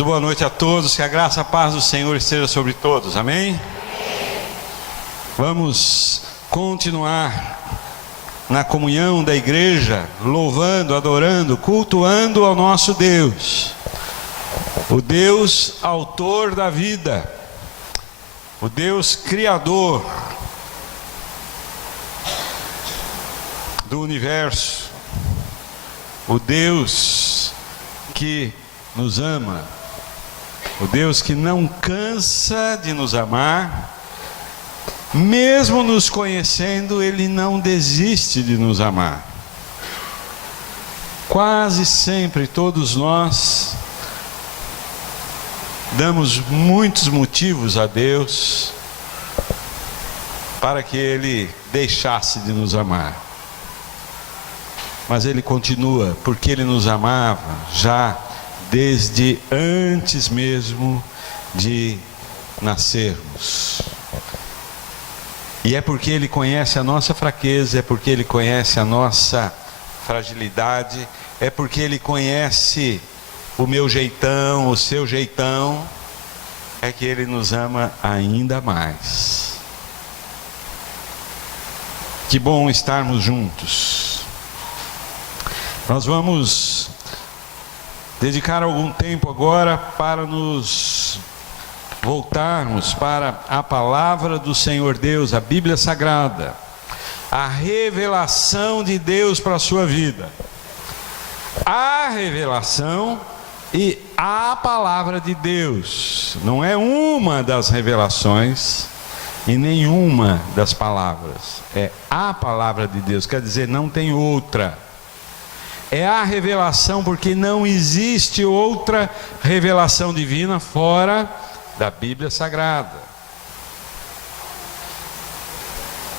Muito boa noite a todos, que a graça e a paz do Senhor esteja sobre todos, amém? Vamos continuar na comunhão da igreja, louvando, adorando, cultuando ao nosso Deus, o Deus autor da vida, o Deus criador do universo, o Deus que nos ama, o Deus que não cansa de nos amar, mesmo nos conhecendo, Ele não desiste de nos amar. Quase sempre todos nós damos muitos motivos a Deus para que Ele deixasse de nos amar. Mas Ele continua, porque Ele nos amava já desde antes mesmo de nascermos. E é porque Ele conhece a nossa fraqueza, é porque Ele conhece a nossa fragilidade, é porque Ele conhece o meu jeitão, o seu jeitão, é que Ele nos ama ainda mais. Que bom estarmos juntos. Nós vamos dedicar algum tempo agora para nos voltarmos para a palavra do Senhor Deus, a Bíblia Sagrada, a revelação de Deus para a sua vida. A revelação e a palavra de Deus, não é uma das revelações e nenhuma das palavras, é a palavra de Deus, quer dizer, não tem outra. É a revelação, porque não existe outra revelação divina fora da Bíblia Sagrada.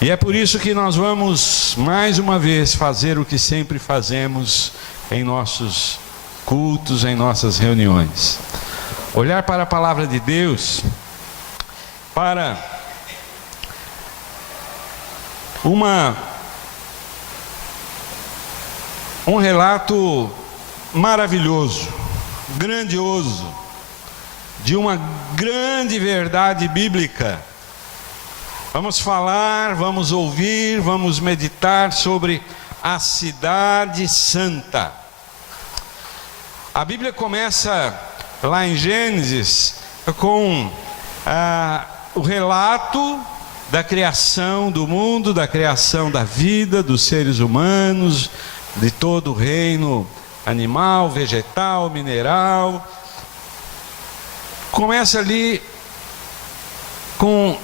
E é por isso que nós vamos mais uma vez fazer o que sempre fazemos em nossos cultos, em nossas reuniões: olhar para a palavra de Deus, para um relato maravilhoso, grandioso, de uma grande verdade bíblica. Vamos falar, vamos ouvir, vamos meditar sobre a cidade santa. A Bíblia começa lá em Gênesis com o relato da criação do mundo, da criação da vida, dos seres humanos, de todo o reino animal, vegetal, mineral. Começa ali com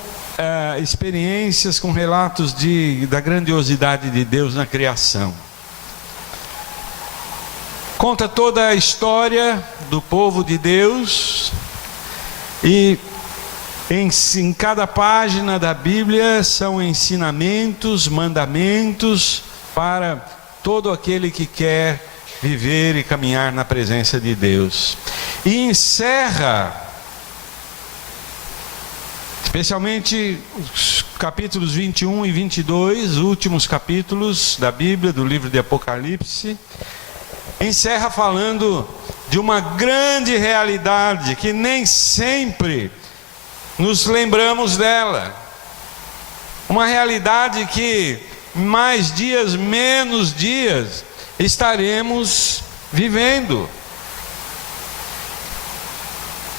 experiências, com relatos da grandiosidade de Deus na criação. Conta toda a história do povo de Deus, e em cada página da Bíblia são ensinamentos, mandamentos para todo aquele que quer viver e caminhar na presença de Deus. E encerra, especialmente os capítulos 21 e 22, últimos capítulos da Bíblia, do livro de Apocalipse, encerra falando de uma grande realidade que nem sempre nos lembramos dela. Uma realidade que mais dias, menos dias, estaremos vivendo.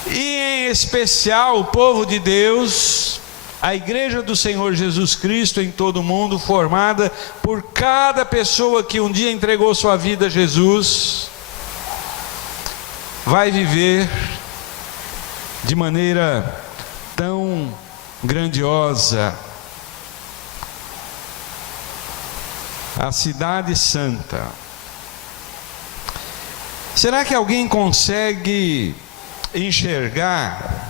E em especial o povo de Deus, a igreja do Senhor Jesus Cristo em todo o mundo, formada por cada pessoa que um dia entregou sua vida a Jesus, vai viver de maneira tão grandiosa a cidade santa. Será que alguém consegue enxergar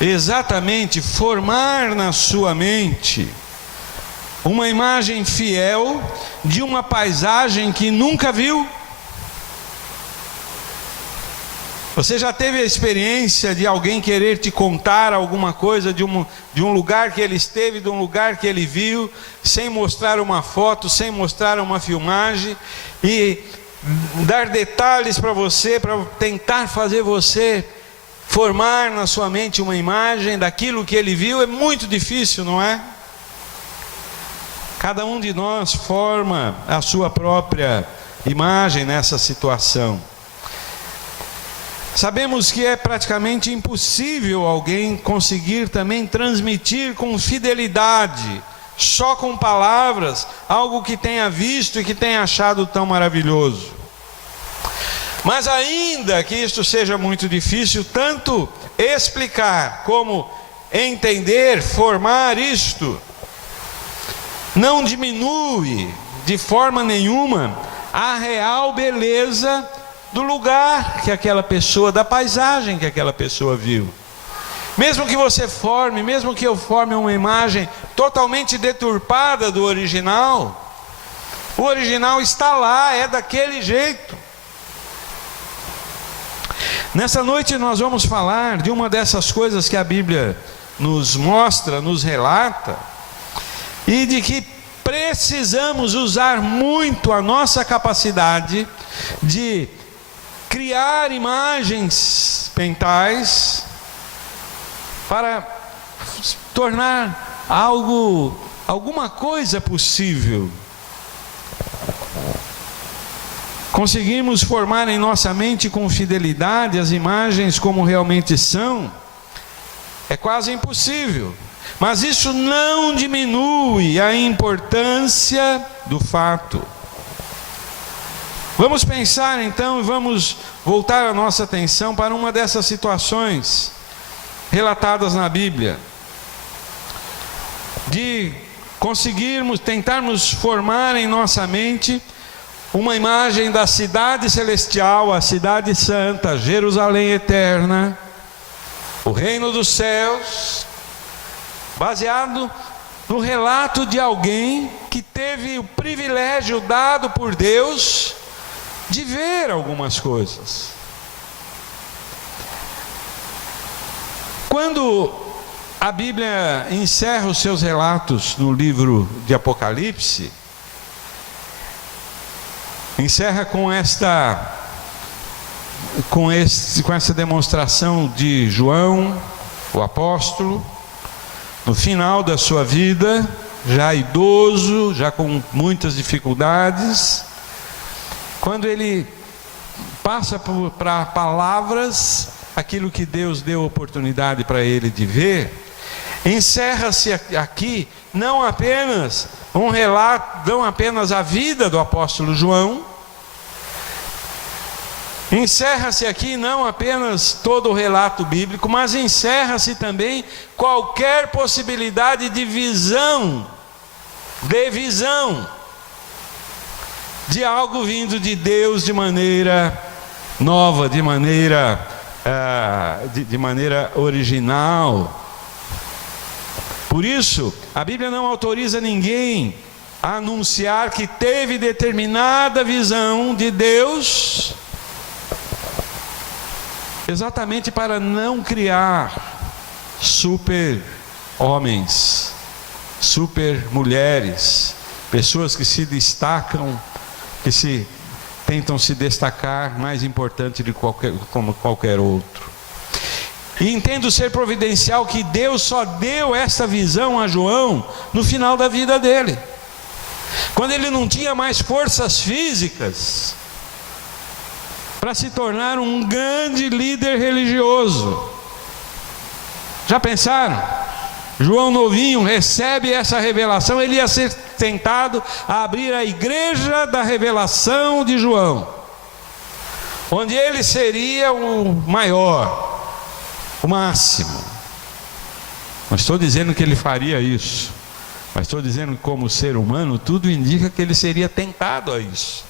exatamente, formar na sua mente uma imagem fiel de uma paisagem que nunca viu? Você já teve a experiência de alguém querer te contar alguma coisa de um lugar que ele esteve, de um lugar que ele viu, sem mostrar uma foto, sem mostrar uma filmagem, e dar detalhes para você, para tentar fazer você formar na sua mente uma imagem daquilo que ele viu, é muito difícil, não é? Cada um de nós forma a sua própria imagem nessa situação. Sabemos que é praticamente impossível alguém conseguir também transmitir com fidelidade, só com palavras, algo que tenha visto e que tenha achado tão maravilhoso. Mas ainda que isto seja muito difícil, tanto explicar como entender, formar isto, não diminui de forma nenhuma a real beleza do lugar que aquela pessoa, da paisagem que aquela pessoa viu. Mesmo que você forme, mesmo que eu forme uma imagem totalmente deturpada do original, o original está lá, é daquele jeito. Nessa noite nós vamos falar de uma dessas coisas que a Bíblia nos mostra, nos relata, e de que precisamos usar muito a nossa capacidade de criar imagens mentais para tornar alguma coisa possível. Conseguimos formar em nossa mente com fidelidade as imagens como realmente são? É quase impossível. Mas isso não diminui a importância do fato. Vamos pensar então e vamos voltar a nossa atenção para uma dessas situações relatadas na Bíblia, de conseguirmos, tentarmos formar em nossa mente uma imagem da cidade celestial, a cidade santa, Jerusalém eterna, o reino dos céus, baseado no relato de alguém que teve o privilégio dado por Deus de ver algumas coisas. Quando a Bíblia encerra os seus relatos no livro de Apocalipse, encerra com essa demonstração de João, o apóstolo, no final da sua vida, já idoso, já com muitas dificuldades, quando ele passa para palavras aquilo que Deus deu oportunidade para ele de ver, encerra-se aqui não apenas um relato, não apenas a vida do apóstolo João, encerra-se aqui não apenas todo o relato bíblico, mas encerra-se também qualquer possibilidade de visão de algo vindo de Deus de maneira nova, de maneira original. Por isso, a Bíblia não autoriza ninguém a anunciar que teve determinada visão de Deus, exatamente para não criar super homens, super mulheres, pessoas que se destacam, que tentam se destacar mais importante como qualquer outro. E entendo ser providencial que Deus só deu essa visão a João no final da vida dele, quando ele não tinha mais forças físicas para se tornar um grande líder religioso. Já pensaram? João novinho recebe essa revelação, ele ia ser tentado a abrir a igreja da revelação de João, onde ele seria o maior, o máximo. Não estou dizendo que ele faria isso, mas estou dizendo que como ser humano, tudo indica que ele seria tentado a isso.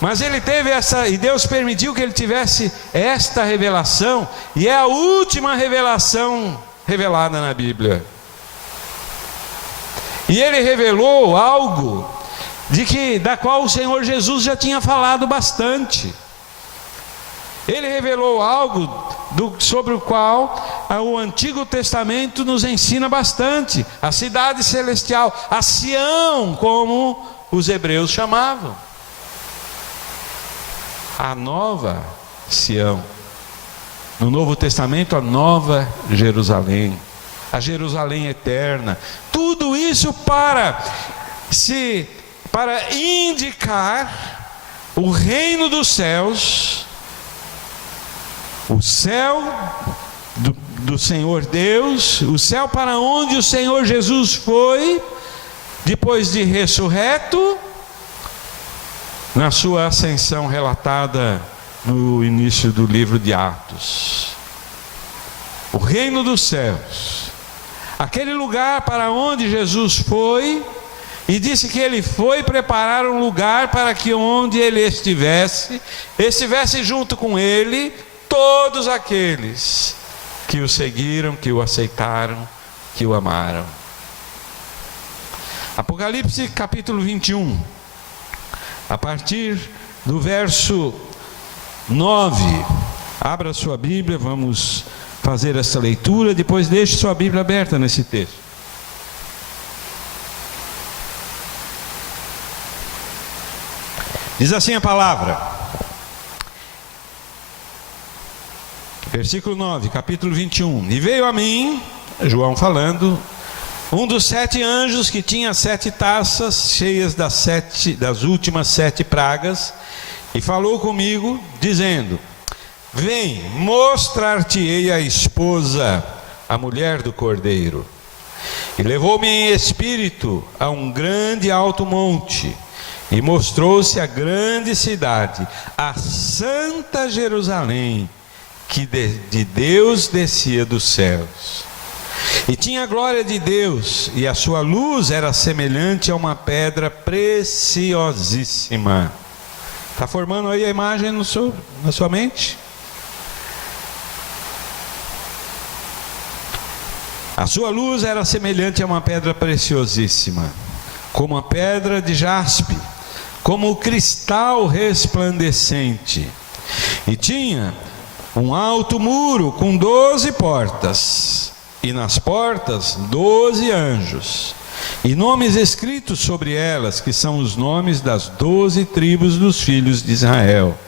Mas ele teve e Deus permitiu que ele tivesse esta revelação, e é a última revelação revelada na Bíblia. E ele revelou algo da qual o Senhor Jesus já tinha falado bastante. Ele revelou algo sobre o qual o Antigo Testamento nos ensina bastante: a cidade celestial, a Sião, como os hebreus chamavam. a nova Sião. No Novo Testamento, a nova Jerusalém, a Jerusalém eterna. Tudo isso para indicar o reino dos céus, o céu do Senhor Deus, o céu para onde o Senhor Jesus foi, depois de ressurreto, na sua ascensão relatada no início do livro de Atos. O reino dos céus, aquele lugar para onde Jesus foi, e disse que ele foi preparar um lugar para que onde ele estivesse junto com ele todos aqueles que o seguiram, que o aceitaram, que o amaram. Apocalipse capítulo 21, a partir do verso 9. Abra sua Bíblia, vamos fazer essa leitura, depois deixe sua Bíblia aberta nesse texto. Diz assim a palavra, versículo 9, capítulo 21. E veio a mim, João falando, um dos 7 anjos que tinha 7 taças cheias das últimas 7 pragas, e falou comigo, dizendo: vem, mostrar-te-ei a esposa, a mulher do Cordeiro. E levou-me em espírito a um grande alto monte, e mostrou-se a grande cidade, a santa Jerusalém, que de Deus descia dos céus. E tinha a glória de Deus, e a sua luz era semelhante a uma pedra preciosíssima. Está formando aí a imagem na sua mente? A sua luz era semelhante a uma pedra preciosíssima, como a pedra de jaspe, como o cristal resplandecente. E tinha um alto muro com 12 portas, e nas portas 12 anjos, e nomes escritos sobre elas, que são os nomes das 12 tribos dos filhos de Israel.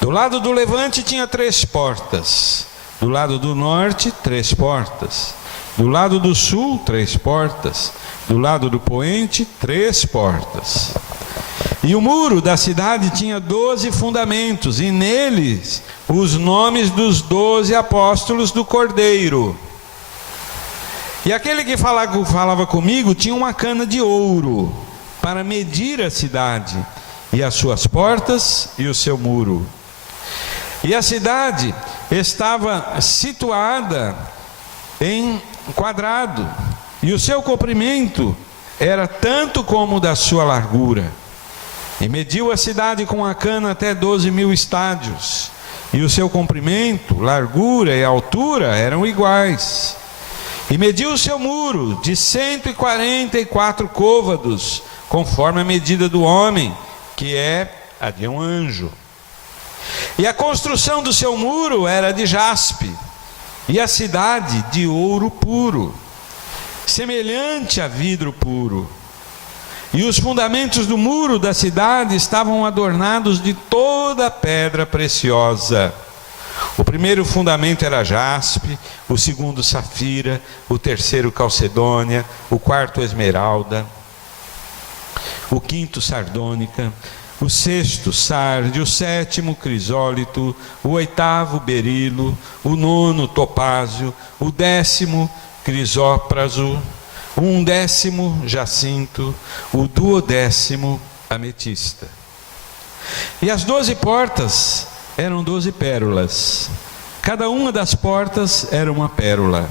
Do lado do levante tinha 3 portas, do lado do norte 3 portas, do lado do sul 3 portas, do lado do poente 3 portas. E o muro da cidade tinha 12 fundamentos, e neles os nomes dos 12 apóstolos do Cordeiro. E aquele que falava comigo tinha uma cana de ouro para medir a cidade, e as suas portas e o seu muro. E a cidade estava situada em quadrado, e o seu comprimento era tanto como o da sua largura. E mediu a cidade com a cana até 12.000 estádios, e o seu comprimento, largura e altura eram iguais. E mediu o seu muro de 144 côvados, conforme a medida do homem, que é a de um anjo. E a construção do seu muro era de jaspe, e a cidade de ouro puro, semelhante a vidro puro. E os fundamentos do muro da cidade estavam adornados de toda pedra preciosa. O primeiro fundamento era jaspe, o segundo safira, o terceiro calcedônia, o quarto esmeralda, o quinto sardônica, o sexto sardio, o sétimo crisólito, o oitavo berilo, o nono topázio, o 10º crisópraso, o 11º jacinto, o 12º ametista. E as 12 portas eram 12 pérolas, cada uma das portas era uma pérola.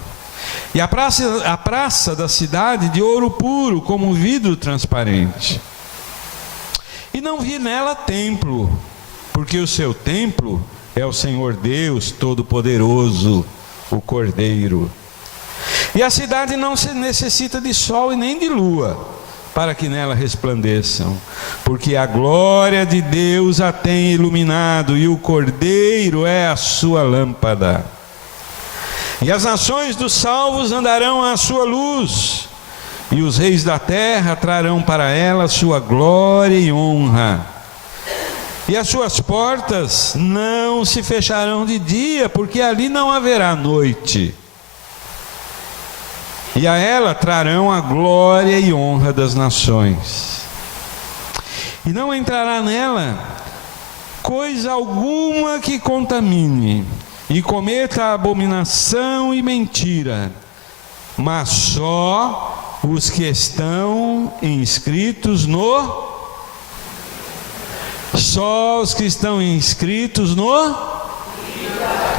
E a praça da cidade de ouro puro, como vidro transparente. E não vi nela templo, porque o seu templo é o Senhor Deus Todo-Poderoso, o Cordeiro. E a cidade não se necessita de sol e nem de lua, para que nela resplandeçam, porque a glória de Deus a tem iluminado, e o Cordeiro é a sua lâmpada. E as nações dos salvos andarão à sua luz, e os reis da terra trarão para ela sua glória e honra. e as suas portas não se fecharão de dia, porque ali não haverá noite. E a ela trarão a glória e honra das nações. E não entrará nela coisa alguma que contamine, e cometa abominação e mentira, mas só os que estão inscritos no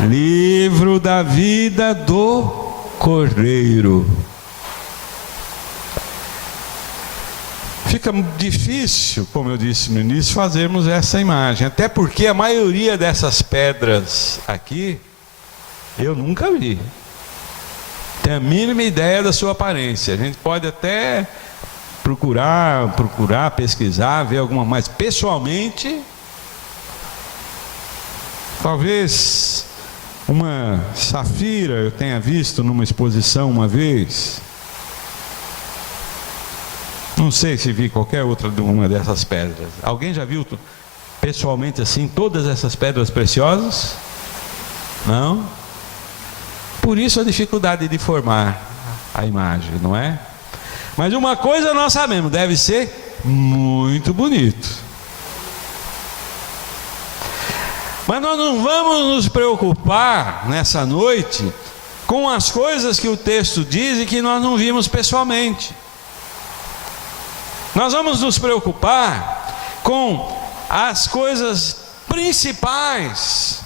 livro da vida do Cordeiro. Fica difícil, como eu disse no início, fazermos essa imagem, até porque a maioria dessas pedras aqui eu nunca vi. Tem a mínima ideia da sua aparência. A gente pode até procurar, pesquisar, ver alguma, mas pessoalmente, talvez uma safira eu tenha visto numa exposição uma vez. Não sei se vi qualquer outra de uma dessas pedras. Alguém já viu pessoalmente assim todas essas pedras preciosas? Não? Por isso a dificuldade de formar a imagem, não é? Mas uma coisa nós sabemos, deve ser muito bonito. Mas nós não vamos nos preocupar nessa noite com as coisas que o texto diz e que nós não vimos pessoalmente. Nós vamos nos preocupar com as coisas principais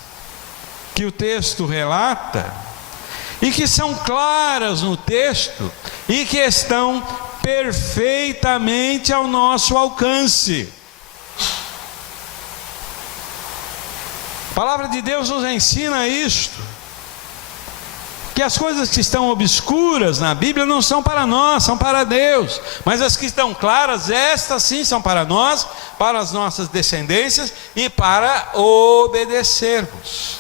que o texto relata e que são claras no texto e que estão perfeitamente ao nosso alcance. A palavra de Deus nos ensina isto, que as coisas que estão obscuras na Bíblia não são para nós, são para Deus, mas as que estão claras, estas sim são para nós, para as nossas descendências e para obedecermos,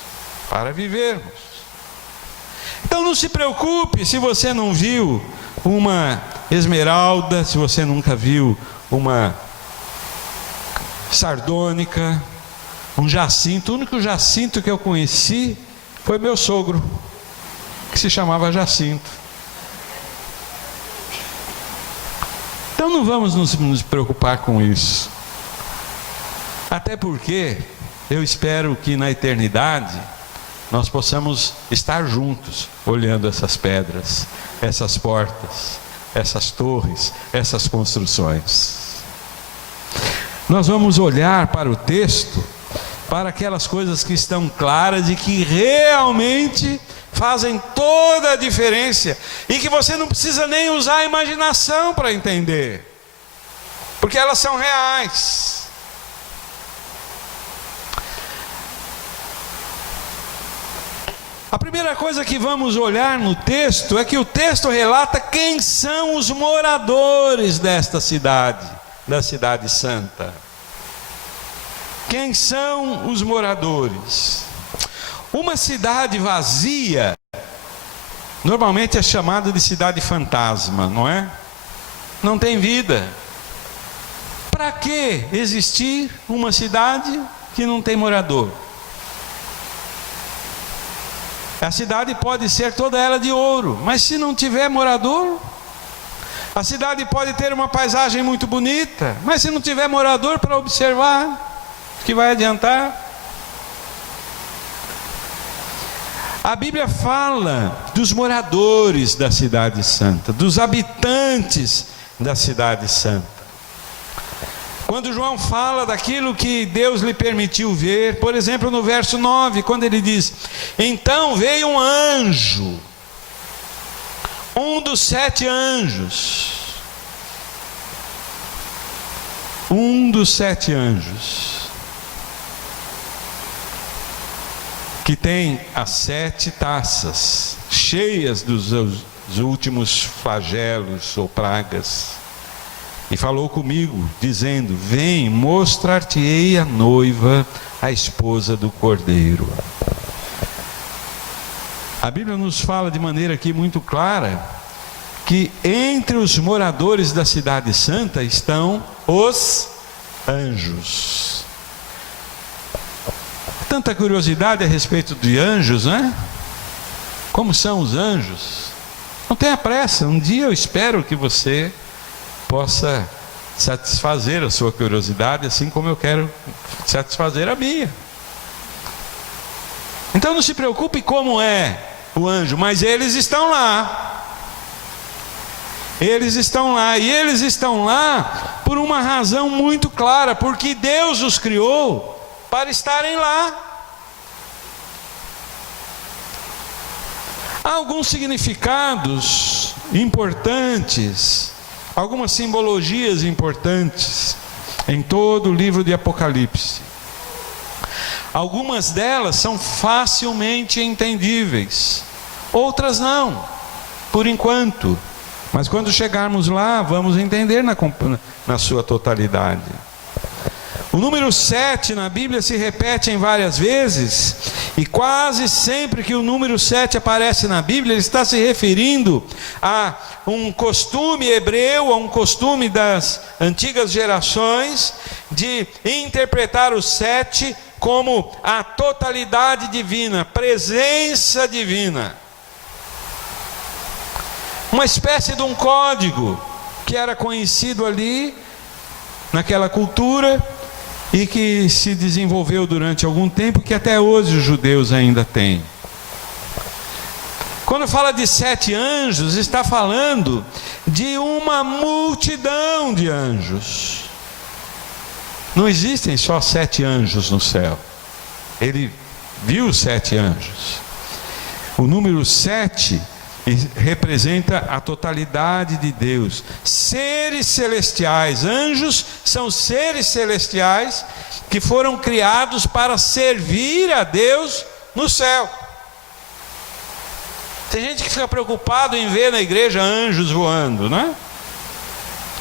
para vivermos. Então não se preocupe se você não viu uma esmeralda, se você nunca viu uma sardônica, um jacinto. O único jacinto que eu conheci foi meu sogro, que se chamava Jacinto. Então não vamos nos preocupar com isso, até porque eu espero que na eternidade nós possamos estar juntos, olhando essas pedras, essas portas, essas torres, essas construções. Nós vamos olhar para o texto, para aquelas coisas que estão claras e que realmente fazem toda a diferença, e que você não precisa nem usar a imaginação para entender, porque elas são reais. A primeira coisa que vamos olhar no texto é que o texto relata quem são os moradores desta cidade, da cidade santa. Quem são os moradores? Uma cidade vazia normalmente é chamada de cidade fantasma, não é? Não tem vida. Para que existir uma cidade que não tem morador? A cidade pode ser toda ela de ouro, mas se não tiver morador, a cidade pode ter uma paisagem muito bonita, mas se não tiver morador para observar, o que vai adiantar? A Bíblia fala dos moradores da cidade santa, dos habitantes da cidade santa. Quando João fala daquilo que Deus lhe permitiu ver, por exemplo, no verso 9, quando ele diz: então veio um anjo, um dos 7 anjos, que tem as 7 taças cheias dos últimos flagelos ou pragas, e falou comigo, dizendo: vem, mostrar-te-ei a noiva, a esposa do Cordeiro. A Bíblia nos fala de maneira aqui muito clara que entre os moradores da cidade santa estão os anjos. Tanta curiosidade a respeito de anjos, né? Como são os anjos? Não tenha pressa, um dia eu espero que você possa satisfazer a sua curiosidade, assim como eu quero satisfazer a minha. Então não se preocupe como é o anjo, mas eles estão lá. Eles estão lá, e eles estão lá por uma razão muito clara, porque Deus os criou para estarem lá. Há alguns significados importantes, algumas simbologias importantes em todo o livro de Apocalipse. Algumas delas são facilmente entendíveis, outras não, por enquanto. Mas quando chegarmos lá, vamos entender na sua totalidade. O número 7 na Bíblia se repete em várias vezes, e quase sempre que o número 7 aparece na Bíblia, ele está se referindo a um costume hebreu, a um costume das antigas gerações, de interpretar o 7 como a totalidade divina, presença divina. Uma espécie de um código que era conhecido ali, naquela cultura, e que se desenvolveu durante algum tempo, que até hoje os judeus ainda têm. Quando fala de 7 anjos, está falando de uma multidão de anjos. Não existem só 7 anjos no céu. Ele viu 7 anjos. O número 7 representa a totalidade de Deus. Seres celestiais, anjos são seres celestiais que foram criados para servir a Deus no céu. Tem gente que fica preocupado em ver na igreja anjos voando, né?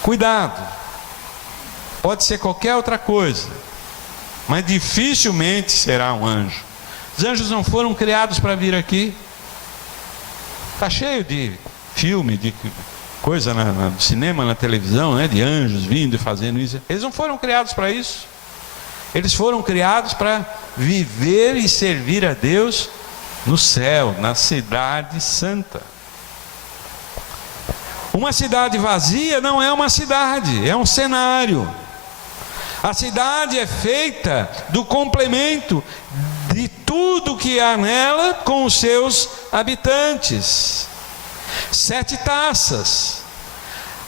Cuidado, pode ser qualquer outra coisa, mas dificilmente será um anjo. Os anjos não foram criados para vir aqui. Está cheio de filme, de coisa no cinema, na televisão, né? De anjos vindo e fazendo isso. Eles não foram criados para isso. Eles foram criados para viver e servir a Deus no céu, na cidade santa. Uma cidade vazia não é uma cidade, é um cenário. A cidade é feita do complemento de tudo que há nela com os seus habitantes. 7 taças.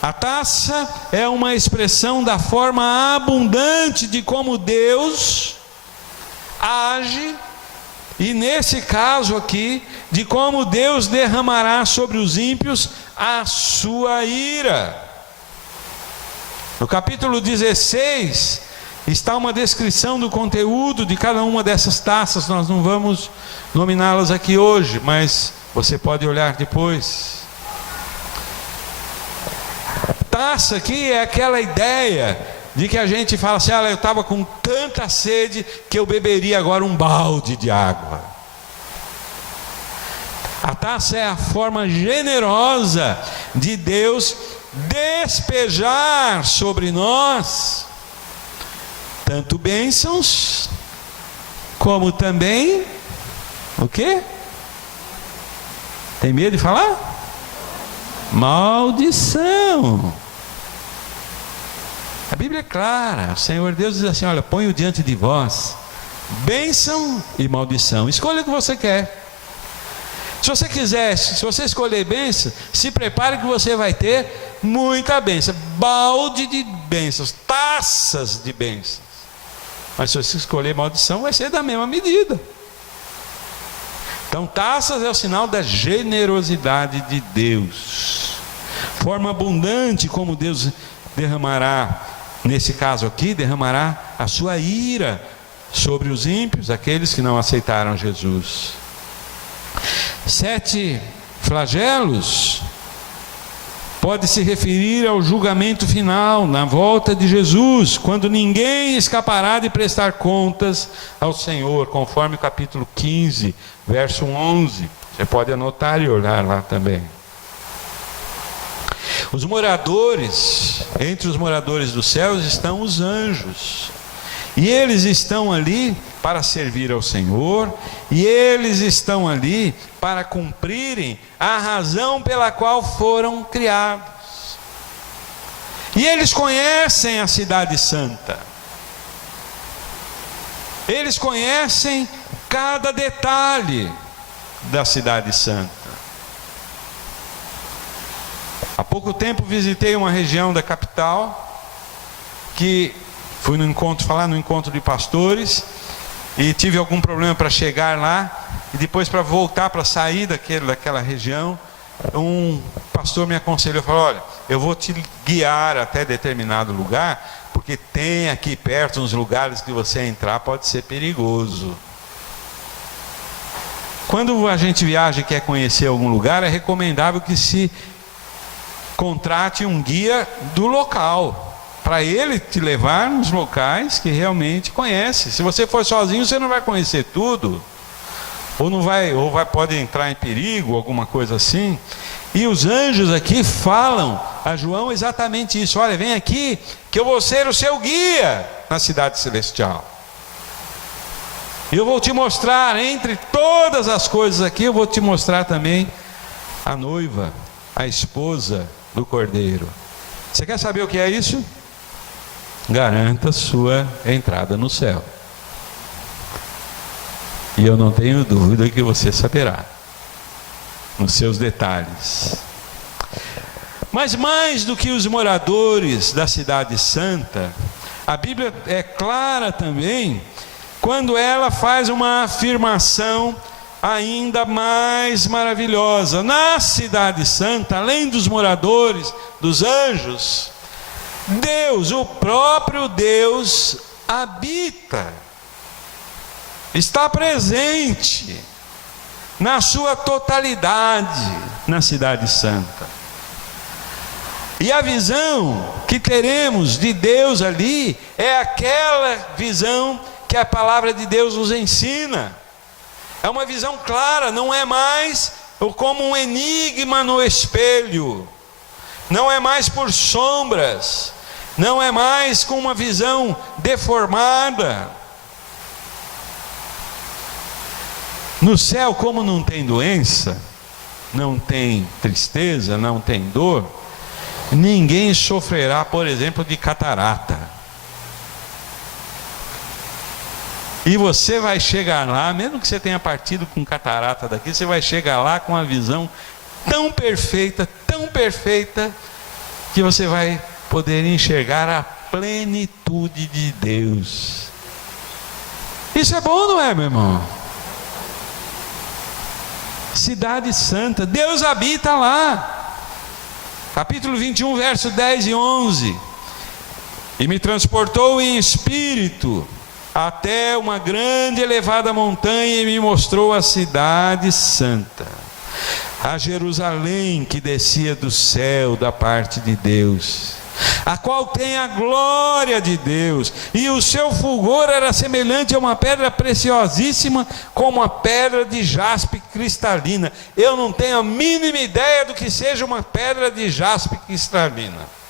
A taça é uma expressão da forma abundante de como Deus age, e nesse caso aqui, de como Deus derramará sobre os ímpios a sua ira. No capítulo 16 está uma descrição do conteúdo de cada uma dessas taças. Nós não vamos nominá-las aqui hoje, mas você pode olhar depois. Taça aqui é aquela ideia de que a gente fala assim: eu estava com tanta sede que eu beberia agora um balde de água. A taça é a forma generosa de Deus despejar sobre nós tanto bênçãos como também o quê? Tem medo de falar? Maldição. A Bíblia é clara. O Senhor Deus diz assim: olha, ponho diante de vós bênção e maldição. Escolha o que você quer. Se você quiser, se você escolher bênção, se prepare que você vai ter muita bênção, balde de bênçãos, taças de bênçãos. Mas se você escolher maldição, vai ser da mesma medida. Então, taças é o sinal da generosidade de Deus. Forma abundante como Deus derramará, nesse caso aqui, derramará a sua ira sobre os ímpios, aqueles que não aceitaram Jesus. 7 flagelos pode se referir ao julgamento final, na volta de Jesus, quando ninguém escapará de prestar contas ao Senhor, conforme o capítulo 15, verso 11. Você pode anotar e olhar lá também. Os moradores, entre os moradores dos céus estão os anjos. E eles estão ali para servir ao Senhor, e eles estão ali para cumprirem a razão pela qual foram criados. E eles conhecem a cidade santa. Eles conhecem cada detalhe da cidade santa. Há pouco tempo visitei uma região da capital, que fui no encontro, falar no encontro de pastores, e tive algum problema para chegar lá, e depois para voltar, para sair daquela região, um pastor me aconselhou, falou: olha, eu vou te guiar até determinado lugar, porque tem aqui perto uns lugares que você entrar pode ser perigoso. Quando a gente viaja e quer conhecer algum lugar, é recomendável que se contrate um guia do local, para ele te levar nos locais que realmente conhece. Se você for sozinho, você não vai conhecer tudo, pode entrar em perigo, alguma coisa assim. E os anjos aqui falam a João exatamente isso: olha, vem aqui que eu vou ser o seu guia na cidade celestial. Eu vou te mostrar, entre todas as coisas aqui, eu vou te mostrar também a noiva, a esposa do Cordeiro. Você quer saber o que é isso? Garanta sua entrada no céu. E eu não tenho dúvida que você saberá, nos seus detalhes. Mas mais do que os moradores da cidade santa, a Bíblia é clara também quando ela faz uma afirmação ainda mais maravilhosa. Na cidade santa, além dos moradores, dos anjos, Deus, o próprio Deus, habita, está presente na sua totalidade na cidade santa. E a visão que teremos de Deus ali é aquela visão que a palavra de Deus nos ensina. É uma visão clara, não é mais como um enigma no espelho, não é mais por sombras, não é mais com uma visão deformada. No céu, como não tem doença, não tem tristeza, não tem dor, ninguém sofrerá, por exemplo, de catarata. E você vai chegar lá, mesmo que você tenha partido com catarata daqui, você vai chegar lá com uma visão tão perfeita, que você vai poder enxergar a plenitude de Deus. Isso é bom, não é, meu irmão? Cidade santa, Deus habita lá. Capítulo 21, verso 10 e 11. E me transportou em espírito até uma grande e elevada montanha, e me mostrou a cidade santa, a Jerusalém, que descia do céu da parte de Deus, a qual tem a glória de Deus, e o seu fulgor era semelhante a uma pedra preciosíssima, como a pedra de jaspe cristalina. Eu não tenho a mínima ideia do que seja uma pedra de jaspe cristalina,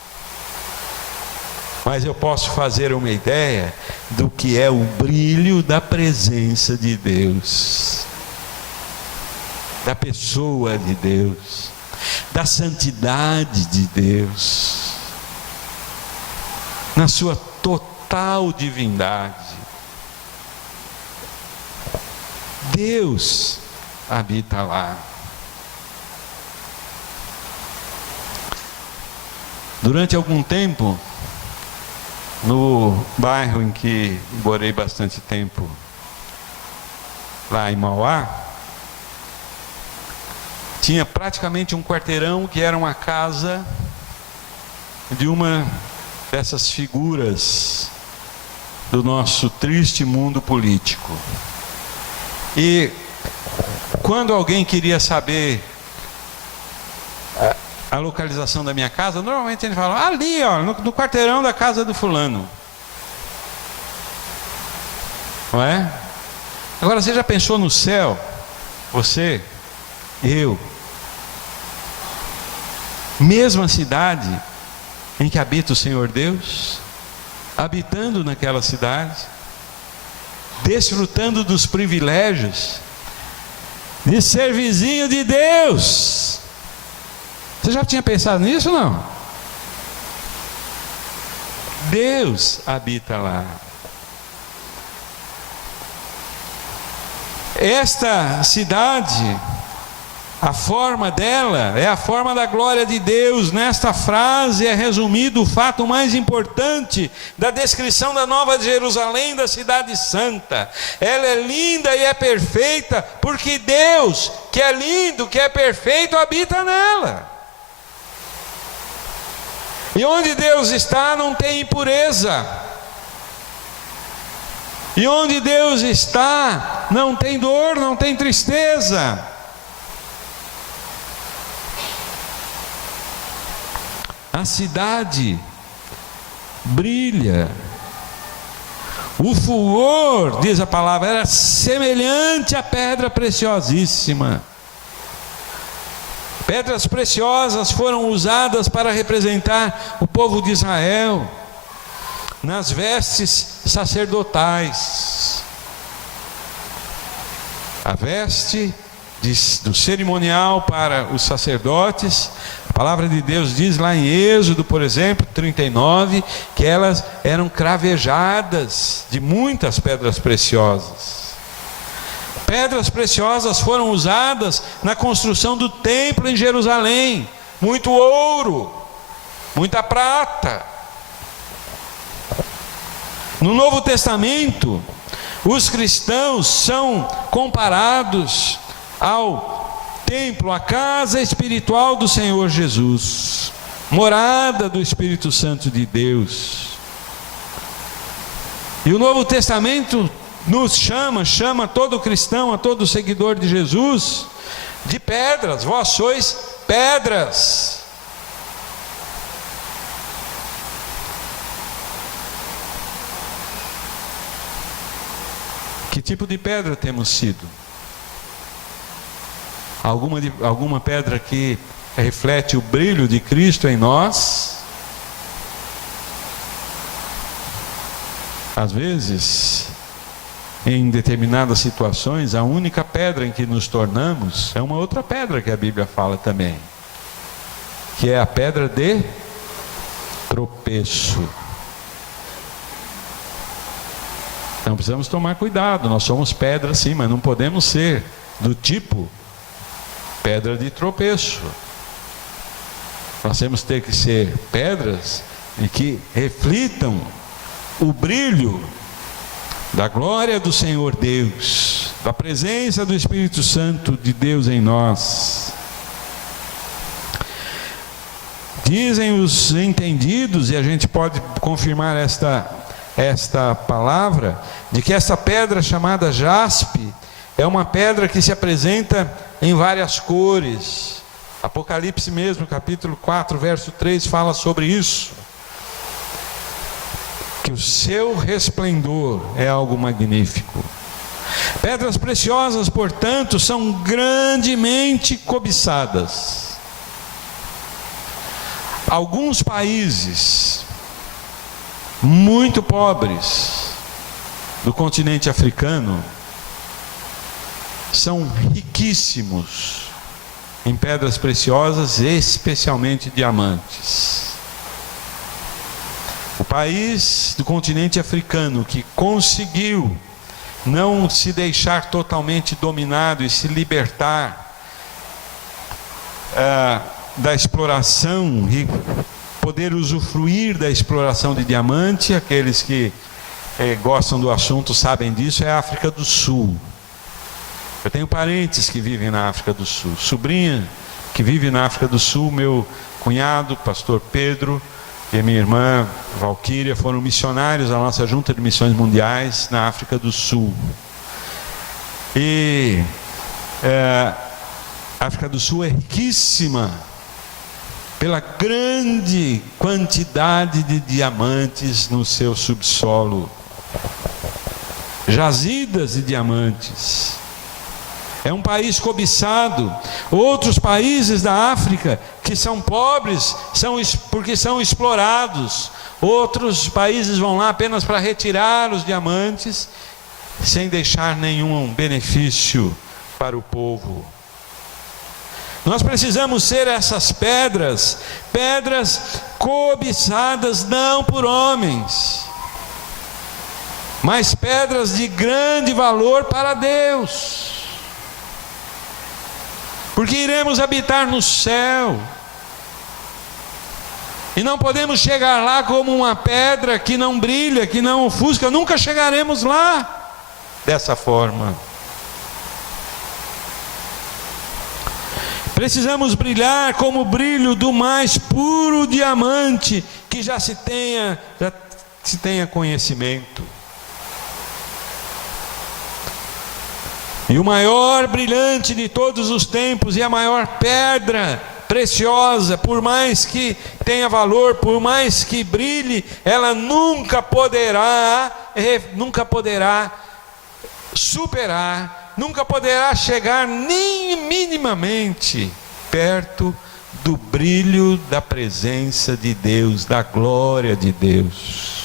mas eu posso fazer uma ideia do que é o brilho da presença de Deus, da pessoa de Deus, da santidade de Deus, na sua total divindade. Deus habita lá. Durante algum tempo, no bairro em que morei bastante tempo, lá em Mauá, tinha praticamente um quarteirão que era uma casa de uma dessas figuras do nosso triste mundo político. E quando alguém queria saber a localização da minha casa, normalmente ele fala: ali, ó, no quarteirão da casa do fulano. Não é? Agora, você já pensou no céu? Você, eu, mesma cidade em que habita o Senhor Deus, habitando naquela cidade, desfrutando dos privilégios de ser vizinho de Deus. Você já tinha pensado nisso, não? Deus habita lá. Esta cidade, a forma dela é a forma da glória de Deus. Nesta frase é resumido o fato mais importante da descrição da Nova Jerusalém, da cidade santa. Ela é linda e é perfeita, porque Deus, que é lindo, que é perfeito, habita nela. E onde Deus está não tem impureza. E onde Deus está não tem dor, não tem tristeza. A cidade brilha. O fulgor, diz a palavra, era semelhante à pedra preciosíssima. Pedras preciosas foram usadas para representar o povo de Israel nas vestes sacerdotais. A veste do cerimonial para os sacerdotes, a palavra de Deus diz lá em Êxodo, por exemplo, 39, que elas eram cravejadas de muitas pedras preciosas. Pedras preciosas foram usadas na construção do templo em Jerusalém. Muito ouro, muita prata. No Novo Testamento, os cristãos são comparados ao templo, a casa espiritual do Senhor Jesus, morada do Espírito Santo de Deus. E o Novo Testamento nos chama todo cristão, a todo seguidor de Jesus, de pedras. Vós sois pedras. Que tipo de pedra temos sido? Alguma pedra que reflete o brilho de Cristo em nós? Às vezes, em determinadas situações, a única pedra em que nos tornamos é uma outra pedra que a Bíblia fala também, que é a pedra de tropeço. Então precisamos tomar cuidado. Nós somos pedra sim, mas não podemos ser do tipo pedra de tropeço. Nós temos que ter que ser pedras e que reflitam o brilho da glória do Senhor Deus, da presença do Espírito Santo de Deus em nós. Dizem os entendidos, e a gente pode confirmar esta palavra, de que essa pedra chamada jaspe é uma pedra que se apresenta em várias cores. Apocalipse mesmo, capítulo 4, verso 3, fala sobre isso, que o seu resplendor é algo magnífico. Pedras preciosas, portanto, são grandemente cobiçadas. Alguns países muito pobres do continente africano são riquíssimos em pedras preciosas, especialmente diamantes. O país do continente africano que conseguiu não se deixar totalmente dominado e se libertar da exploração e poder usufruir da exploração de diamante, aqueles que gostam do assunto sabem disso, é a África do Sul. Eu tenho parentes que vivem na África do Sul, sobrinha que vive na África do Sul, meu cunhado, pastor Pedro, e a minha irmã Valquíria foram missionários da nossa Junta de Missões Mundiais na África do Sul. E a África do Sul é riquíssima pela grande quantidade de diamantes no seu subsolo, jazidas de diamantes. É um país cobiçado. Outros países da África que são pobres porque são explorados. Outros países vão lá apenas para retirar os diamantes, sem deixar nenhum benefício para o povo. Nós precisamos ser essas pedras, pedras cobiçadas não por homens, mas pedras de grande valor para Deus, porque iremos habitar no céu, e não podemos chegar lá como uma pedra que não brilha, que não ofusca. Nunca chegaremos lá dessa forma. Precisamos brilhar como o brilho do mais puro diamante, que já se tenha conhecimento. E o maior brilhante de todos os tempos, e a maior pedra preciosa, por mais que tenha valor, por mais que brilhe, ela nunca poderá superar, nunca poderá chegar nem minimamente perto do brilho da presença de Deus, da glória de Deus.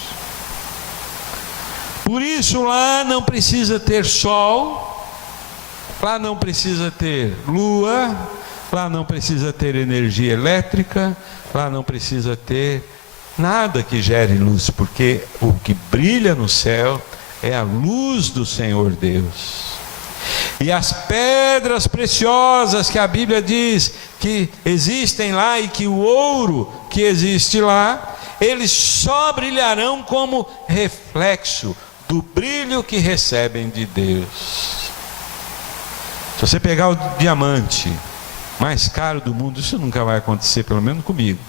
Por isso lá não precisa ter sol, lá não precisa ter lua, lá não precisa ter energia elétrica, lá não precisa ter nada que gere luz, porque o que brilha no céu é a luz do Senhor Deus. E as pedras preciosas que a Bíblia diz que existem lá, e que o ouro que existe lá, eles só brilharão como reflexo do brilho que recebem de Deus. Se você pegar o diamante mais caro do mundo, isso nunca vai acontecer, pelo menos comigo,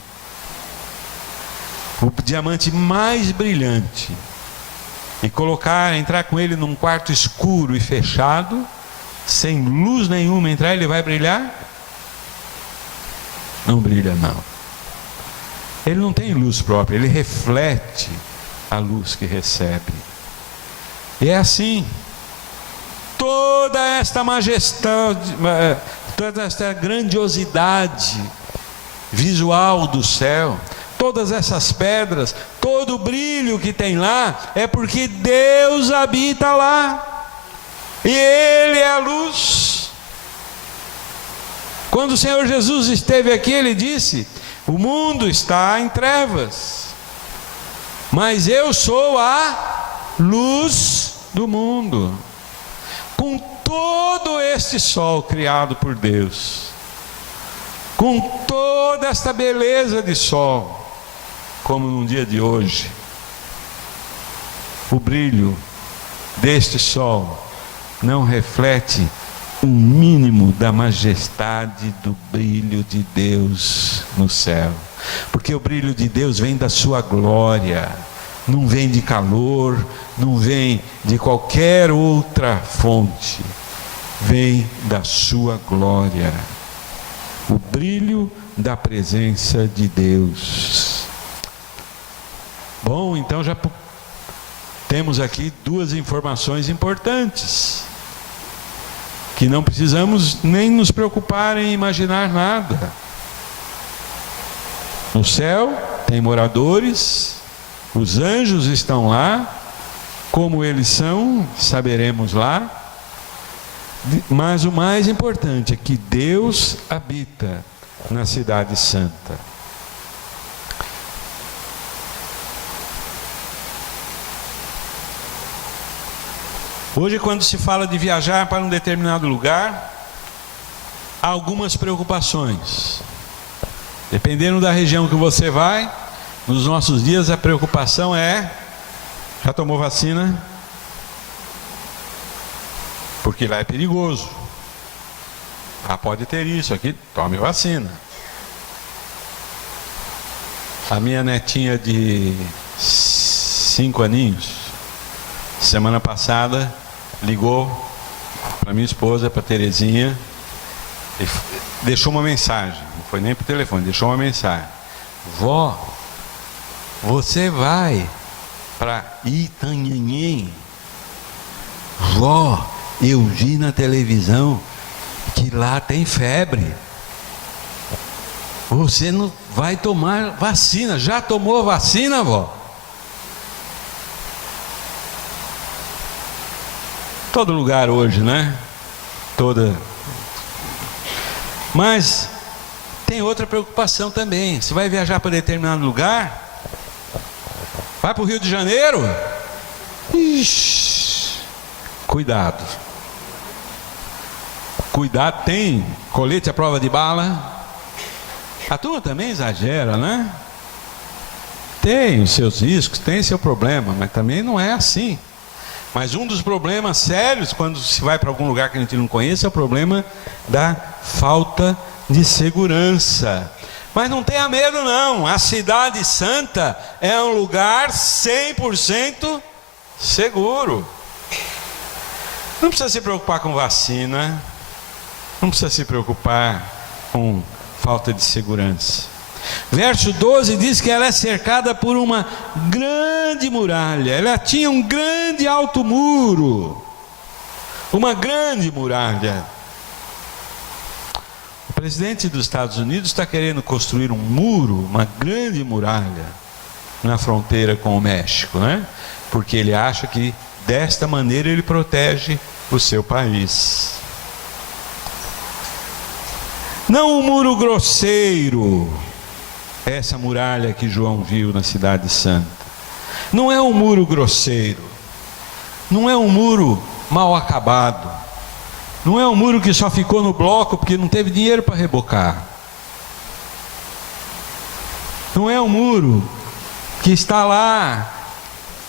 o diamante mais brilhante, e entrar com ele num quarto escuro e fechado, sem luz nenhuma, ele vai brilhar? Não brilha, não. Ele não tem luz própria, ele reflete a luz que recebe. E é assim, toda esta majestade, toda esta grandiosidade visual do céu, todas essas pedras, todo o brilho que tem lá, é porque Deus habita lá, e Ele é a luz. Quando o Senhor Jesus esteve aqui, Ele disse: o mundo está em trevas, mas eu sou a luz do mundo. Com todo este sol criado por Deus, com toda esta beleza de sol, como num dia de hoje, o brilho deste sol não reflete um mínimo da majestade do brilho de Deus no céu, porque o brilho de Deus vem da sua glória, não vem de calor, não vem de qualquer outra fonte, vem da sua glória, o brilho da presença de Deus. Bom, então já temos aqui duas informações importantes, que não precisamos nem nos preocupar em imaginar nada. No céu tem moradores, os anjos estão lá, como eles são, saberemos lá, mas o mais importante é que Deus habita na cidade santa. Hoje, quando se fala de viajar para um determinado lugar, há algumas preocupações. Dependendo da região que você vai, nos nossos dias a preocupação é: já tomou vacina? Porque lá é perigoso. Ah, pode ter isso aqui, tome vacina. A minha netinha de 5 aninhos, semana passada, ligou para minha esposa, para Terezinha, e deixou uma mensagem, não foi nem por telefone, deixou uma mensagem: vó, você vai para Itanhanhém? Vó, eu vi na televisão que lá tem febre, você não vai tomar vacina? Já tomou vacina, vó? todo lugar hoje, né? Mas tem outra preocupação também. Você vai viajar para determinado lugar, vai para o Rio de Janeiro, ixi, cuidado. Cuidado, tem colete à prova de bala. A turma também exagera, né? Tem os seus riscos, tem seu problema, mas também não é assim. Mas um dos problemas sérios quando se vai para algum lugar que a gente não conhece é o problema da falta de segurança. Mas não tenha medo não, a Cidade Santa é um lugar 100% seguro. Não precisa se preocupar com vacina, não precisa se preocupar com falta de segurança. Verso 12 diz que ela é cercada por uma grande muralha. Ela tinha um grande alto muro, uma grande muralha. O presidente dos Estados Unidos está querendo construir um muro, uma grande muralha na fronteira com o México, né? Porque ele acha que desta maneira ele protege o seu país. Não um muro grosseiro, essa muralha que João viu na Cidade Santa. Não é um muro grosseiro, não é um muro mal acabado, não é um muro que só ficou no bloco porque não teve dinheiro para rebocar. Não é um muro que está lá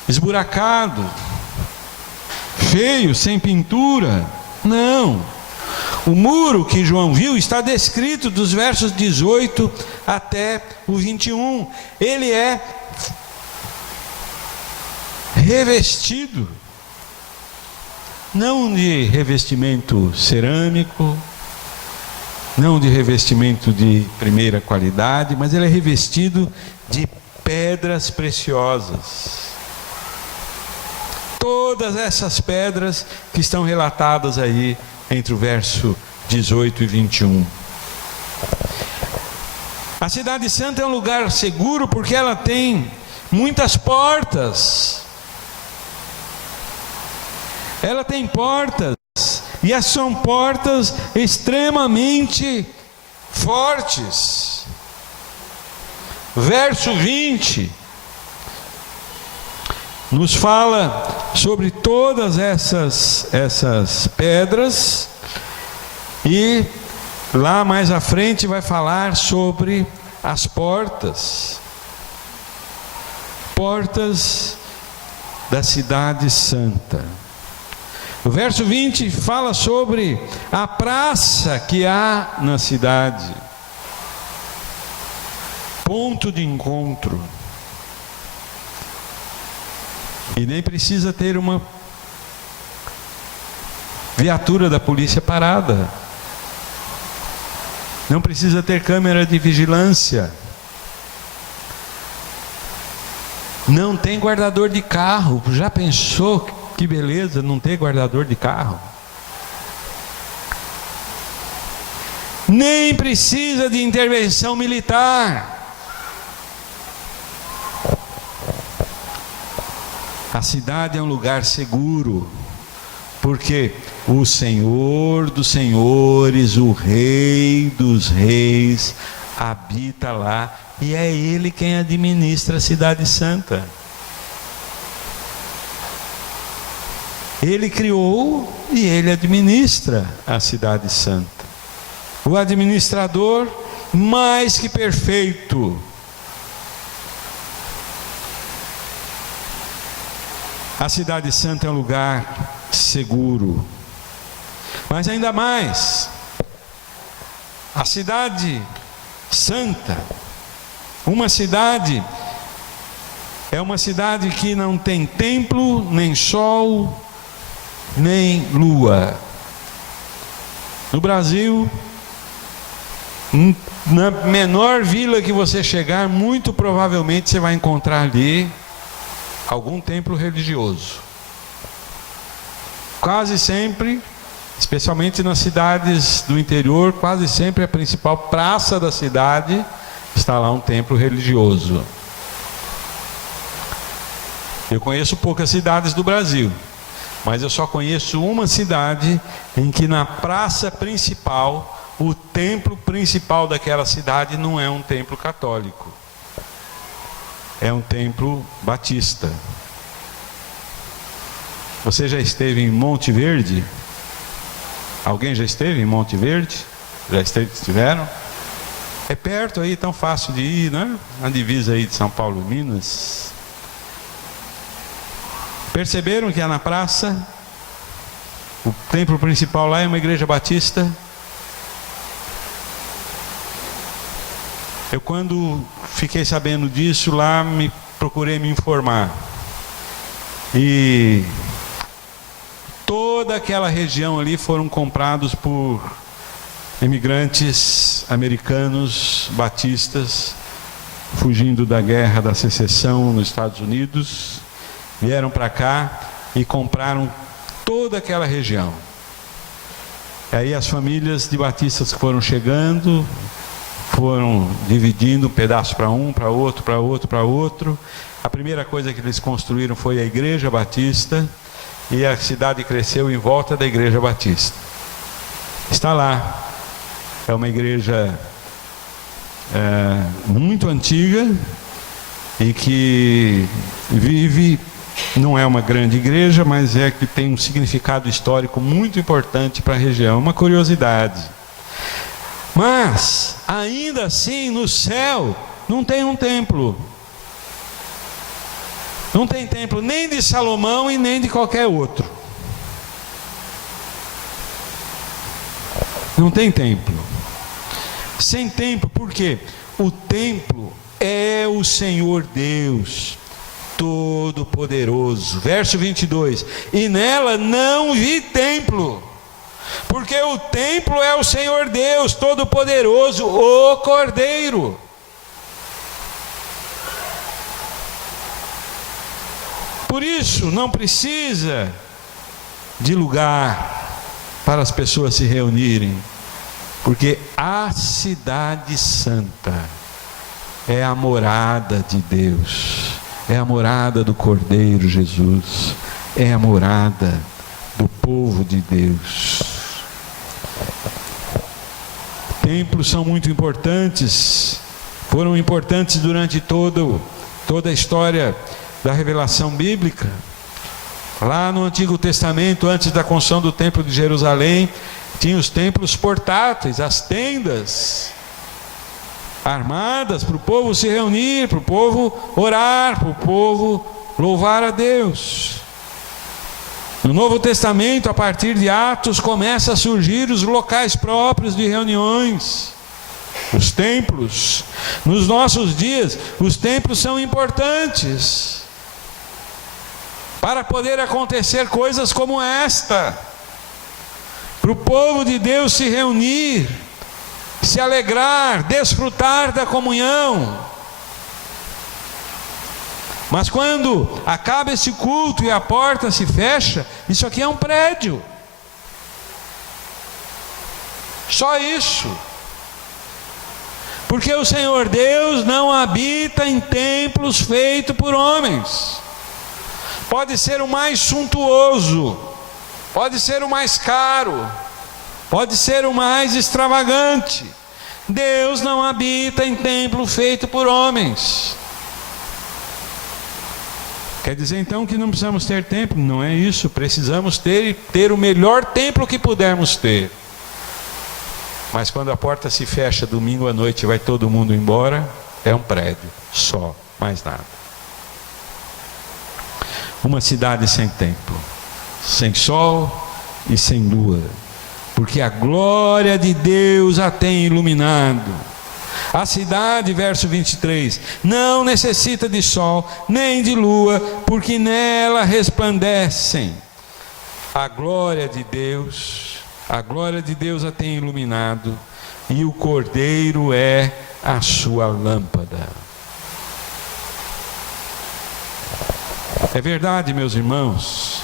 esburacado, feio, sem pintura. Não. O muro que João viu está descrito dos versos 18 até o 21. Ele é revestido, não de revestimento cerâmico, não de revestimento de primeira qualidade, mas ele é revestido de pedras preciosas. Todas essas pedras que estão relatadas aí entre o verso 18 e 21. A Cidade Santa é um lugar seguro porque ela tem muitas portas. Ela tem portas, e essas são portas extremamente fortes. Verso 20 nos fala sobre todas essas pedras, e lá mais à frente vai falar sobre as portas da Cidade Santa. O verso 20 fala sobre a praça que há na cidade, ponto de encontro. E nem precisa ter uma viatura da polícia parada. Não precisa ter câmera de vigilância. Não tem guardador de carro. Já pensou que beleza não ter guardador de carro? Nem precisa de intervenção militar. A cidade é um lugar seguro, porque o Senhor dos Senhores, o Rei dos Reis, habita lá, e é Ele quem administra a Cidade Santa. Ele criou e Ele administra a Cidade Santa. O administrador mais que perfeito. A Cidade Santa é um lugar seguro. Mas ainda mais, a Cidade Santa, uma cidade, é uma cidade que não tem templo, nem sol, nem lua. No Brasil, na menor vila que você chegar, muito provavelmente você vai encontrar ali algum templo religioso. Quase sempre, especialmente nas cidades do interior, quase sempre a principal praça da cidade está lá um templo religioso. Eu conheço poucas cidades do Brasil, Mas eu só conheço uma cidade em que na praça principal, o templo principal daquela cidade não é um templo católico. É um templo batista. Você já esteve em Monte Verde? Alguém já esteve em Monte Verde? Já estiveram? É perto aí, tão fácil de ir, né? Na divisa aí de São Paulo e Minas. Perceberam que é na praça? O templo principal lá é uma igreja batista. Eu, quando fiquei sabendo disso lá, procurei me informar. E toda aquela região ali foram comprados por imigrantes americanos batistas, fugindo da guerra da secessão nos Estados Unidos. Vieram para cá e compraram toda aquela região. E aí as famílias de batistas que foram chegando, foram dividindo um pedaço para um, para outro, para outro, para outro. A primeira coisa que eles construíram foi a igreja batista, e a cidade cresceu em volta da igreja batista. Está lá. É uma igreja muito antiga e que vive, não é uma grande igreja, mas é que tem um significado histórico muito importante para a região. Uma curiosidade. Mas, ainda assim, no céu, não tem um templo. Não tem templo nem de Salomão e nem de qualquer outro. Não tem templo. Sem templo, por quê? O templo é o Senhor Deus Todo-Poderoso. Verso 22. E nela não vi templo, porque o templo é o Senhor Deus Todo-Poderoso, o Cordeiro. Por isso, não precisa de lugar para as pessoas se reunirem, porque a cidade santa é a morada de Deus, é a morada do Cordeiro Jesus, é a morada do povo de Deus. Templos são muito importantes, foram importantes durante toda a história da revelação bíblica. Lá no Antigo Testamento, antes da construção do Templo de Jerusalém, tinha os templos portáteis, as tendas armadas para o povo se reunir, para o povo orar, para o povo louvar a Deus. No Novo Testamento, a partir de Atos, começa a surgir os locais próprios de reuniões, os templos. Nos nossos dias, os templos são importantes para poder acontecer coisas como esta, para o povo de Deus se reunir, se alegrar, desfrutar da comunhão. Mas quando acaba esse culto e a porta se fecha, isso aqui é um prédio. Só isso. Porque o Senhor Deus não habita em templos feitos por homens. Pode ser o mais suntuoso, pode ser o mais caro, pode ser o mais extravagante. Deus não habita em templo feito por homens. Quer dizer então que não precisamos ter templo? Não é isso, precisamos ter o melhor templo que pudermos ter. Mas quando a porta se fecha domingo à noite e vai todo mundo embora, é um prédio só, mais nada. Uma cidade sem templo, sem sol e sem lua, porque a glória de Deus a tem iluminado. A cidade, verso 23, não necessita de sol nem de lua, porque nela resplandecem a glória de Deus. A glória de Deus a tem iluminado, e o Cordeiro é a sua lâmpada. É verdade, meus irmãos,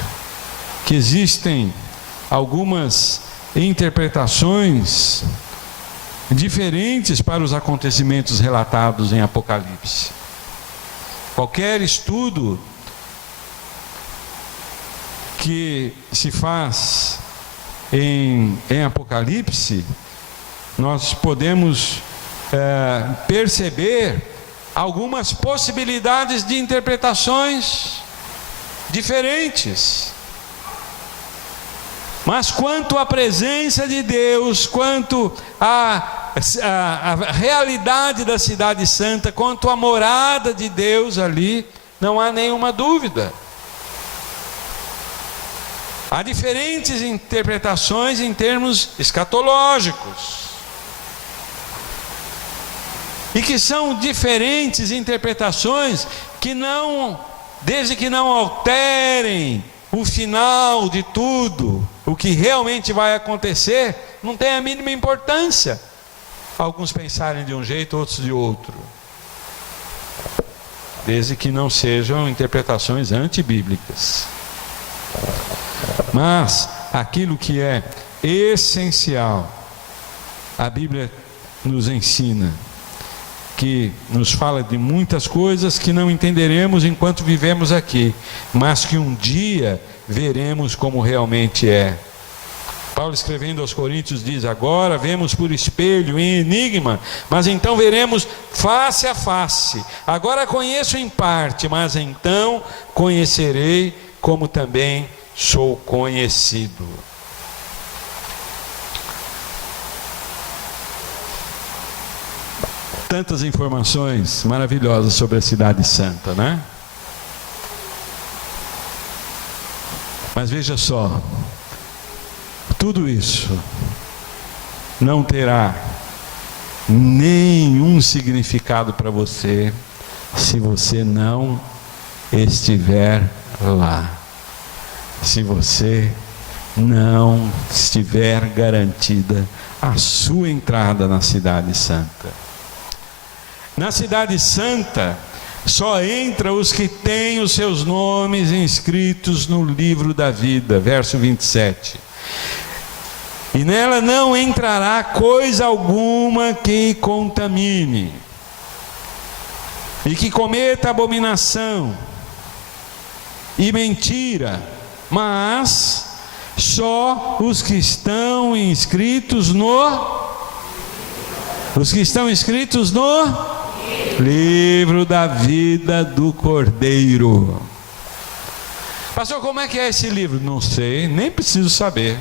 que existem algumas interpretações diferentes para os acontecimentos relatados em Apocalipse. Qualquer estudo que se faz em Apocalipse, nós podemos perceber algumas possibilidades de interpretações diferentes. Mas quanto à presença de Deus, quanto à realidade da cidade santa, quanto à morada de Deus ali, não há nenhuma dúvida. Há diferentes interpretações em termos escatológicos. E que são diferentes interpretações que não, desde que não alterem o final de tudo, o que realmente vai acontecer, não tem a mínima importância. Alguns pensarem de um jeito, outros de outro. Desde que não sejam interpretações antibíblicas. Mas aquilo que é essencial, a Bíblia nos ensina, que nos fala de muitas coisas que não entenderemos enquanto vivemos aqui, mas que um dia veremos como realmente é. Paulo, escrevendo aos Coríntios, diz: agora vemos por espelho, em enigma, mas então veremos face a face. Agora conheço em parte, mas então conhecerei como também sou conhecido. Tantas informações maravilhosas sobre a cidade santa, né? Mas veja só, tudo isso não terá nenhum significado para você se você não estiver lá, se você não estiver garantida a sua entrada na cidade santa. Na cidade santa só entra os que têm os seus nomes inscritos no livro da vida, verso 27. E nela não entrará coisa alguma que contamine, e que cometa abominação e mentira, mas só os que estão inscritos no livro da vida do Cordeiro. Pastor, como é que é esse livro? Não sei, nem preciso saber.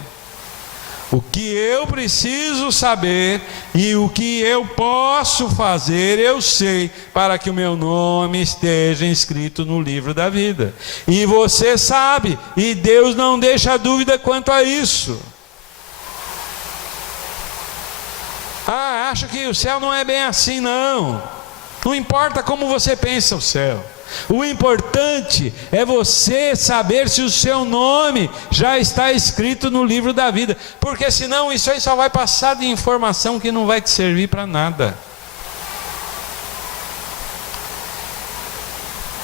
O que eu preciso saber e o que eu posso fazer, eu sei, para que o meu nome esteja inscrito no livro da vida. E você sabe, e Deus não deixa dúvida quanto a isso. Acho que o céu não é bem assim, não. Não importa como você pensa o céu. O importante é você saber se o seu nome já está escrito no livro da vida. Porque senão isso aí só vai passar de informação que não vai te servir para nada.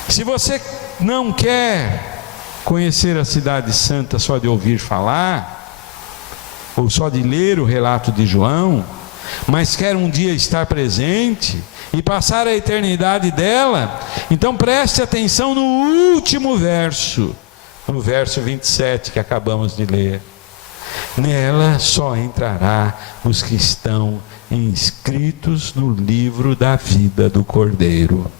Se você não quer conhecer a cidade santa só de ouvir falar, ou só de ler o relato de João, mas quer um dia estar presente e passar a eternidade dela, então preste atenção no último verso, no verso 27 que acabamos de ler. Nela só entrará os que estão inscritos no livro da vida do Cordeiro.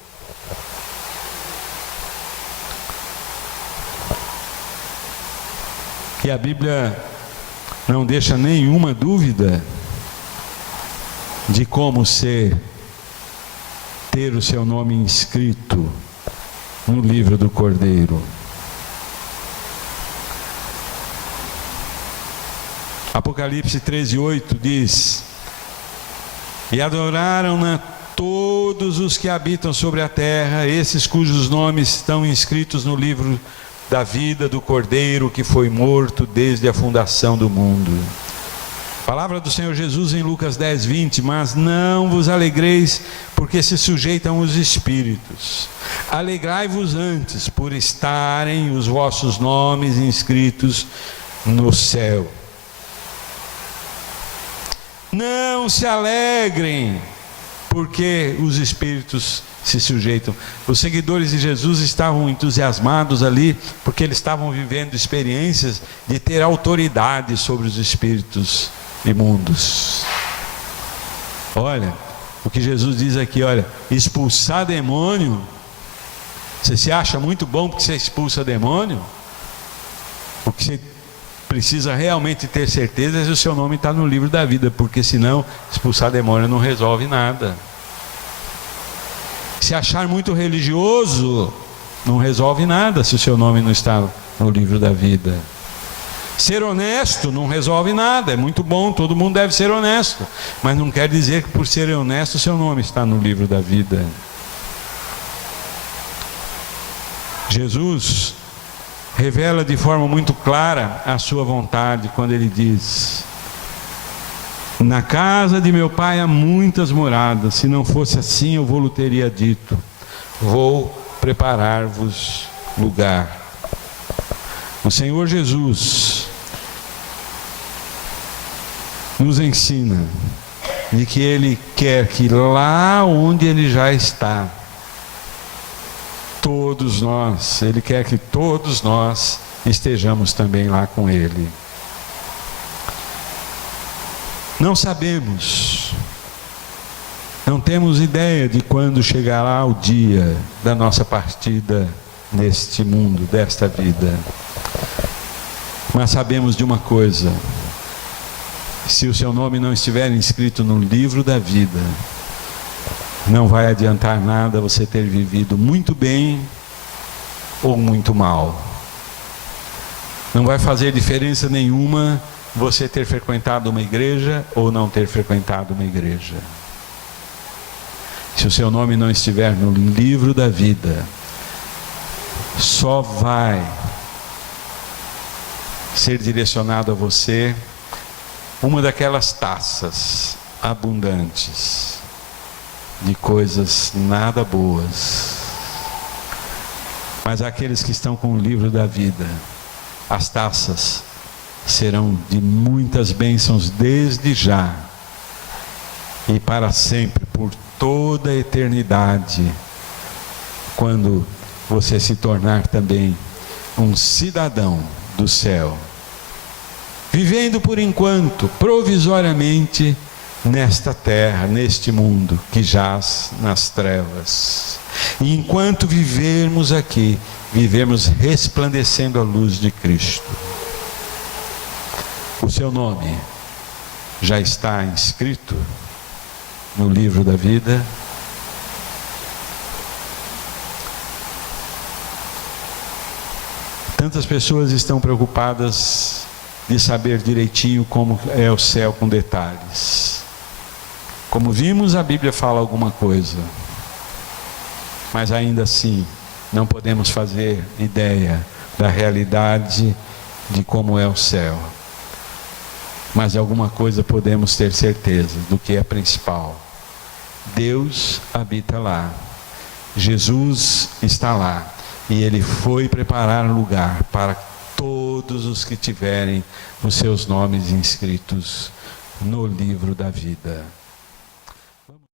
E a Bíblia não deixa nenhuma dúvida de como ter o seu nome inscrito no livro do Cordeiro. Apocalipse 13:8 diz: e adoraram-na todos os que habitam sobre a terra, esses cujos nomes estão inscritos no livro da vida do Cordeiro, que foi morto desde a fundação do mundo. Palavra do Senhor Jesus em Lucas 10:20: mas não vos alegreis porque se sujeitam os espíritos, alegrai-vos antes por estarem os vossos nomes inscritos no céu. Não se alegrem porque os espíritos se sujeitam. Os seguidores de Jesus estavam entusiasmados ali, porque eles estavam vivendo experiências de ter autoridade sobre os espíritos imundos. Olha, o que Jesus diz aqui, olha, expulsar demônio, você se acha muito bom porque você expulsa demônio? O que você precisa realmente ter certeza é se o seu nome está no livro da vida, porque senão expulsar demônio não resolve nada. Se achar muito religioso, não resolve nada se o seu nome não está no livro da vida. Ser honesto não resolve nada, é muito bom, todo mundo deve ser honesto, mas não quer dizer que por ser honesto o seu nome está no livro da vida. Jesus revela de forma muito clara a sua vontade quando ele diz: na casa de meu pai há muitas moradas, se não fosse assim eu vou-lhe teria dito, vou preparar-vos lugar. O Senhor Jesus nos ensina de que Ele quer que lá onde Ele já está, todos nós, Ele quer que todos nós estejamos também lá com Ele. Não sabemos, não temos ideia de quando chegará o dia da nossa partida neste mundo, desta vida. Mas sabemos de uma coisa: se o seu nome não estiver inscrito no livro da vida, não vai adiantar nada você ter vivido muito bem ou muito mal. Não vai fazer diferença nenhuma você ter frequentado uma igreja ou não ter frequentado uma igreja. Se o seu nome não estiver no livro da vida, só vai ser direcionado a você uma daquelas taças abundantes de coisas nada boas. Mas aqueles que estão com o livro da vida, as taças serão de muitas bênçãos desde já e para sempre, por toda a eternidade, quando você se tornar também um cidadão do céu, vivendo por enquanto, provisoriamente, nesta terra, neste mundo que jaz nas trevas. E enquanto vivermos aqui, vivemos resplandecendo a luz de Cristo. O seu nome já está inscrito no livro da vida? Tantas pessoas estão preocupadas de saber direitinho como é o céu com detalhes. Como vimos, a Bíblia fala alguma coisa, mas ainda assim não podemos fazer ideia da realidade de como é o céu. Mas de alguma coisa podemos ter certeza do que é principal: Deus habita lá, Jesus está lá, e Ele foi preparar lugar para todos os que tiverem os seus nomes inscritos no livro da vida.